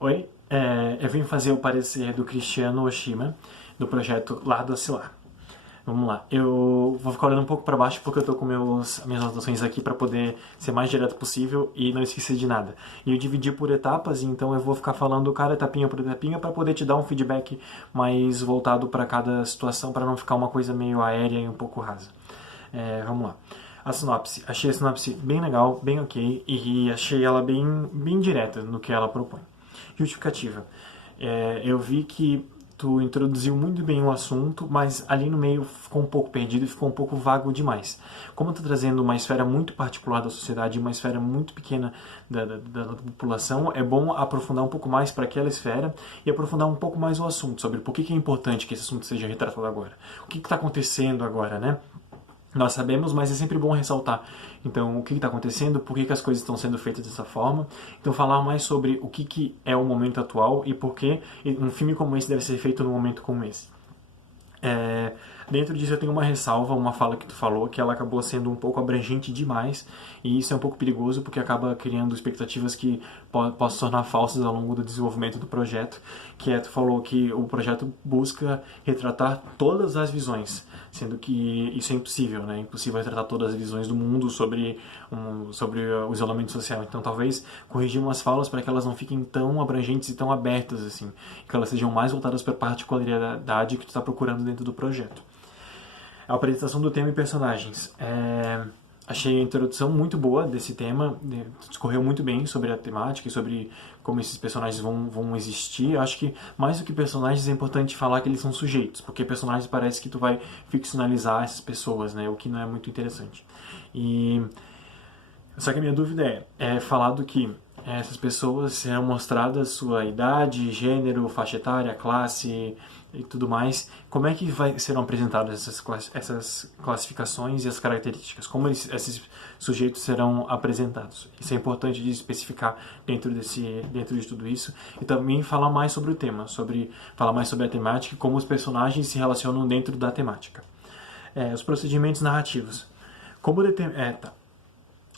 Oi, eu vim fazer o parecer do Cristiano Oshima, do projeto Lado Acilar. Vamos lá, eu vou ficar olhando um pouco para baixo porque eu tô com minhas anotações aqui para poder ser mais direto possível e não esquecer de nada. E eu dividi por etapas, então eu vou ficar falando cada etapinha por etapinha para poder te dar um feedback mais voltado para cada situação, para não ficar uma coisa meio aérea e um pouco rasa. Vamos lá. A sinopse. Achei a sinopse bem legal, bem ok, e achei ela bem direta no que ela propõe. Justificativa. Eu vi que tu introduziu muito bem o assunto, mas ali no meio ficou um pouco perdido e ficou um pouco vago demais. Como tu tá trazendo uma esfera muito particular da sociedade, uma esfera muito pequena da população, é bom aprofundar um pouco mais para aquela esfera e aprofundar um pouco mais o assunto, sobre por que é importante que esse assunto seja retratado agora. O que está acontecendo agora, né? Nós sabemos, mas é sempre bom ressaltar. Então, o que está acontecendo, por que as coisas estão sendo feitas dessa forma. Então, falar mais sobre o que é o momento atual e por que um filme como esse deve ser feito num momento como esse. Dentro disso eu tenho uma ressalva, uma fala que tu falou, que ela acabou sendo um pouco abrangente demais, e isso é um pouco perigoso porque acaba criando expectativas que possam se tornar falsas ao longo do desenvolvimento do projeto, tu falou que o projeto busca retratar todas as visões, sendo que isso é impossível, né? É impossível retratar todas as visões do mundo sobre o isolamento social. Então talvez corrigir umas falas para que elas não fiquem tão abrangentes e tão abertas assim, que elas sejam mais voltadas para a particularidade que tu está procurando dentro do projeto. A apresentação do tema e personagens. Achei a introdução muito boa desse tema, discorreu muito bem sobre a temática e sobre como esses personagens vão existir. Eu acho que mais do que personagens é importante falar que eles são sujeitos, porque personagens parece que tu vai ficcionalizar essas pessoas, né? O que não é muito interessante. Só que a minha dúvida é falado que essas pessoas serão mostradas sua idade, gênero, faixa etária, classe e tudo mais. Como é que serão apresentadas essas classificações e as características? Como esses sujeitos serão apresentados? Isso é importante de especificar dentro de tudo isso. E também falar mais sobre o tema, falar mais sobre a temática e como os personagens se relacionam dentro da temática. Os procedimentos narrativos.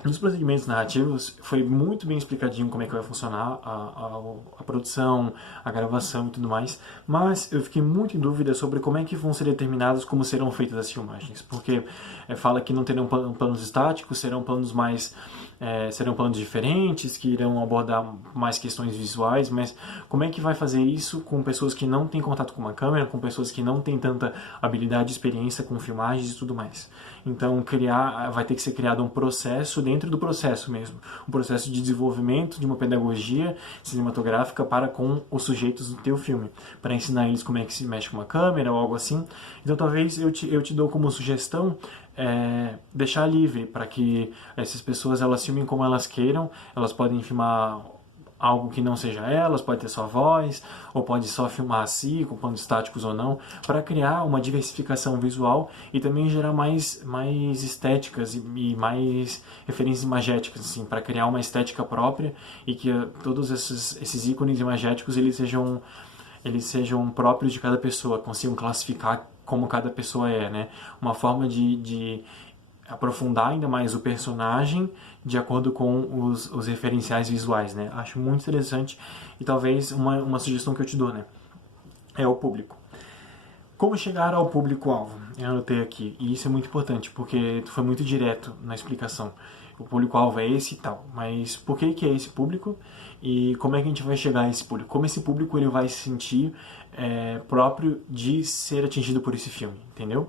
Nos procedimentos narrativos foi muito bem explicadinho como é que vai funcionar a produção, a gravação e tudo mais, mas eu fiquei muito em dúvida sobre como é que vão ser determinados como serão feitas as filmagens, porque fala que não terão planos estáticos, serão planos diferentes, que irão abordar mais questões visuais, mas como é que vai fazer isso com pessoas que não têm contato com uma câmera, com pessoas que não têm tanta habilidade e experiência com filmagens e tudo mais. Então vai ter que ser criado um processo dentro do processo mesmo, um processo de desenvolvimento de uma pedagogia cinematográfica para com os sujeitos do teu filme, para ensinar eles como é que se mexe com uma câmera ou algo assim. Então talvez eu te dou como sugestão deixar livre para que essas pessoas elas filmem como elas queiram. Elas podem filmar algo que não seja elas, pode ter só voz, ou pode só filmar assim, com planos estáticos ou não, para criar uma diversificação visual e também gerar mais estéticas e mais referências imagéticas, assim, para criar uma estética própria e que todos esses ícones imagéticos eles sejam próprios de cada pessoa, consigam classificar como cada pessoa é, né? Uma forma de aprofundar ainda mais o personagem de acordo com os referenciais visuais, né? Acho muito interessante e talvez uma sugestão que eu te dou, né? É o público. Como chegar ao público-alvo? Eu anotei aqui, e isso é muito importante, porque tu foi muito direto na explicação. O público-alvo é esse e tal, mas por que é esse público? E como é que a gente vai chegar a esse público? Como esse público ele vai se sentir próprio de ser atingido por esse filme, entendeu?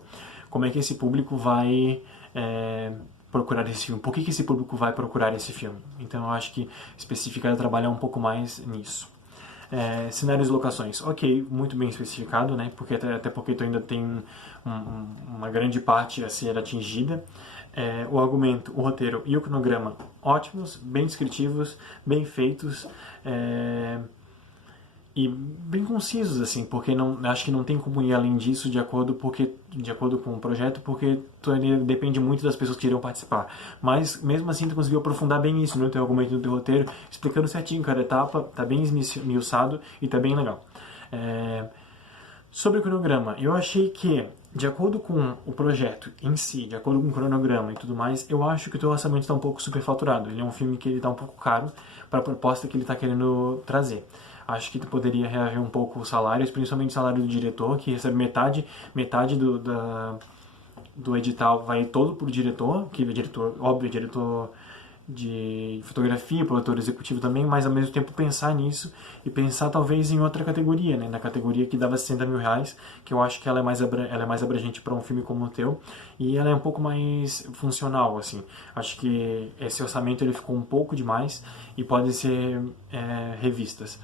Como é que esse público vai procurar esse filme? Por que esse público vai procurar esse filme? Então eu acho que especificar é trabalhar um pouco mais nisso. Cenários e locações, ok, muito bem especificado, né? Até porque tu ainda tem uma grande parte a ser atingida. O argumento, o roteiro e o cronograma, ótimos, bem descritivos, bem feitos e bem concisos, assim, porque acho que não tem como ir além disso de acordo com o projeto, porque ele depende muito das pessoas que irão participar. Mas mesmo assim tu conseguiu aprofundar bem isso no teu argumento, no teu roteiro, explicando certinho cada etapa, tá bem esmiuçado e tá bem legal. Sobre o cronograma, eu achei que, de acordo com o projeto em si, de acordo com o cronograma e tudo mais, eu acho que o teu orçamento está um pouco superfaturado. Ele é um filme que ele está um pouco caro para a proposta que ele está querendo trazer. Acho que poderia reaver um pouco os salários, principalmente o salário do diretor, que recebe metade do edital vai todo pro diretor, que é diretor, óbvio, diretor de fotografia, produtor executivo também, mas ao mesmo tempo pensar nisso e pensar talvez em outra categoria, né? Na categoria que dava 60 mil reais, que eu acho que ela é mais abrangente para um filme como o teu, e ela é um pouco mais funcional, assim. Acho que esse orçamento ele ficou um pouco demais e pode ser revistas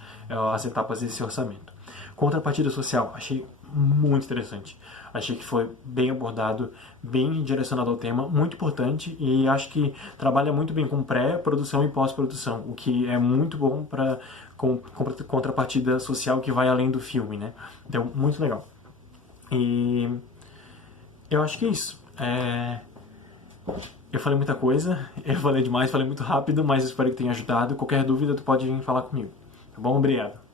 as etapas desse orçamento. Contrapartida social, achei muito interessante. Achei que foi bem abordado, bem direcionado ao tema, muito importante, e acho que trabalha muito bem com pré-produção e pós-produção, o que é muito bom para contrapartida social que vai além do filme, né? Então, muito legal. E eu acho que é isso. Eu falei muita coisa, eu falei demais, falei muito rápido, mas espero que tenha ajudado. Qualquer dúvida, tu pode vir falar comigo. Tá bom? Obrigado.